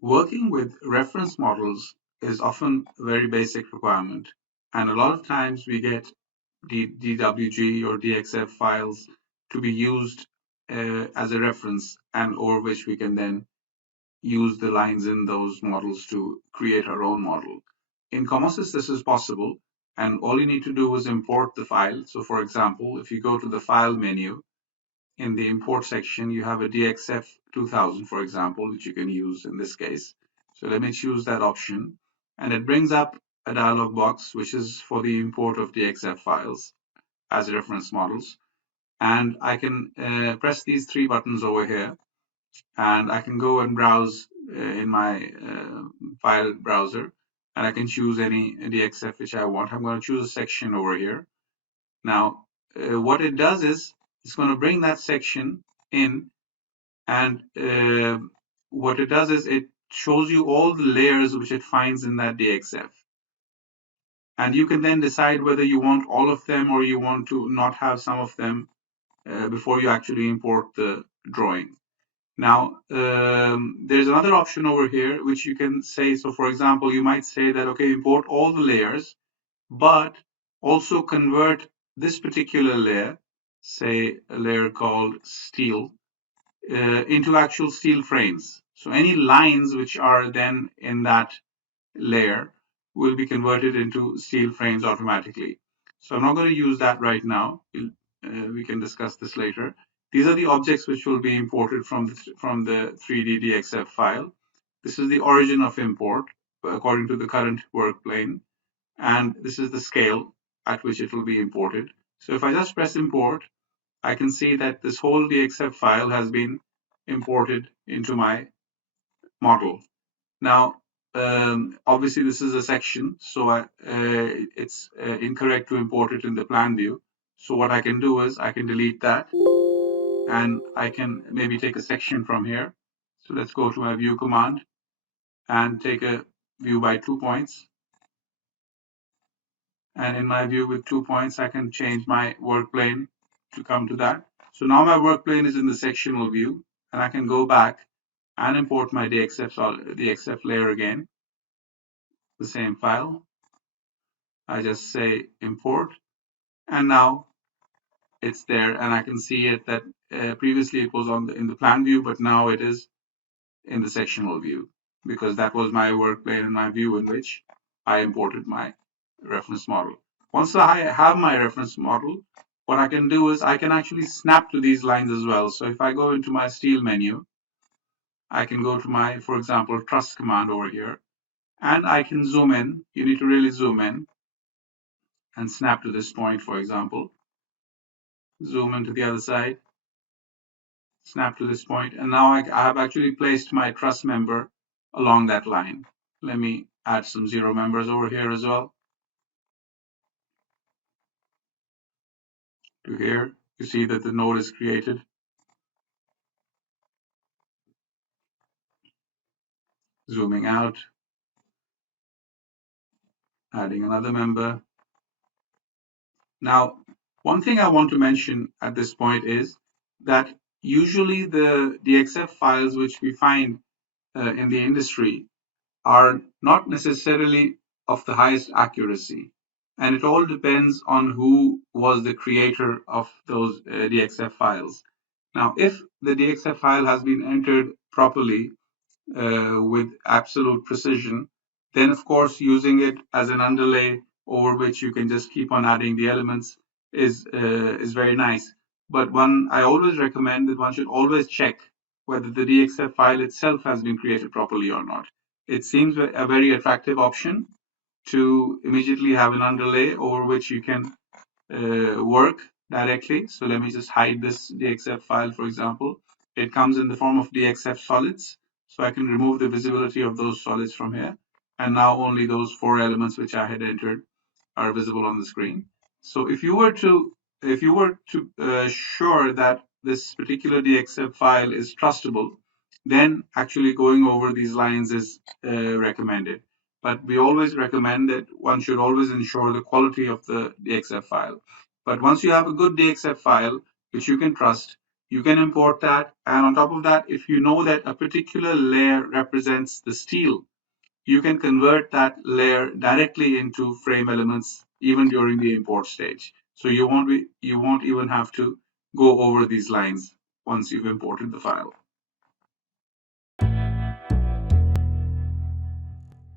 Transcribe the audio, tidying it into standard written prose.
Working with reference models is often a very basic requirement, and a lot of times we get DWG or DXF files to be used as a reference, and over which we can then use the lines in those models to create our own model. In COMOSYS, this is possible, and all you need to do is import the file. So for example, if you go to the File menu, in the import section, you have a DXF 2000, for example, which you can use in this case. So let me choose that option, and it brings up a dialog box, which is for the import of DXF files as reference models. And I can press these three buttons over here, and I can go and browse in my file browser, and I can choose any DXF which I want. I'm going to choose a section over here. Now, what it does is it's going to bring that section in, and what it does is it shows you all the layers which it finds in that DXF. And you can then decide whether you want all of them or you want to not have some of them before you actually import the drawing. Now, there's another option over here which you can say. So for example, you might say that, okay, import all the layers, but also convert this particular layer, say a layer called steel, into actual steel frames. So any lines which are then in that layer will be converted into steel frames automatically. So I'm not going to use that right now. We can discuss this later. These are the objects which will be imported from the 3D DXF file. This is the origin of import according to the current work plane, and this is the scale at which it will be imported. So if I just press import, I can see that this whole DXF file has been imported into my model. Now, obviously this is a section, so it's incorrect to import it in the plan view. So what I can do is I can delete that, and I can maybe take a section from here. So let's go to my view command and take a view by 2 points. And in my view with 2 points, I can change my work plane to come to that. So now my work plane is in the sectional view, and I can go back and import my DXF layer again, the same file. I just say import, and now it's there, and I can see it that previously it was in the plan view, but now it is in the sectional view, because that was my work plane and my view in which I imported my reference model. Once I have my reference model, what I can do is I can actually snap to these lines as well. So if I go into my steel menu, I can go to my, for example, truss command over here, and I can zoom in. You need to really zoom in and snap to this point, for example. Zoom into the other side, snap to this point, and now I have actually placed my truss member along that line. Let me add some zero members over here as well. To here, you see that the node is created. Zooming out, adding another member. Now, one thing I want to mention at this point is that usually the DXF files which we find in the industry are not necessarily of the highest accuracy. And it all depends on who was the creator of those DXF files. Now, if the DXF file has been entered properly with absolute precision, then of course using it as an underlay over which you can just keep on adding the elements is very nice. But I always recommend that one should always check whether the DXF file itself has been created properly or not. It seems a very attractive option to immediately have an underlay over which you can work directly. So let me just hide this DXF file, for example. It comes in the form of DXF solids. So I can remove the visibility of those solids from here. And now only those 4 elements which I had entered are visible on the screen. So if you were to sure that this particular DXF file is trustable, then actually going over these lines is recommended. But we always recommend that one should always ensure the quality of the DXF file. But once you have a good DXF file, which you can trust, You can import that. And on top of that, if you know that a particular layer represents the steel, you can convert that layer directly into frame elements even during the import stage. So you won't even have to go over these lines once you've imported the file.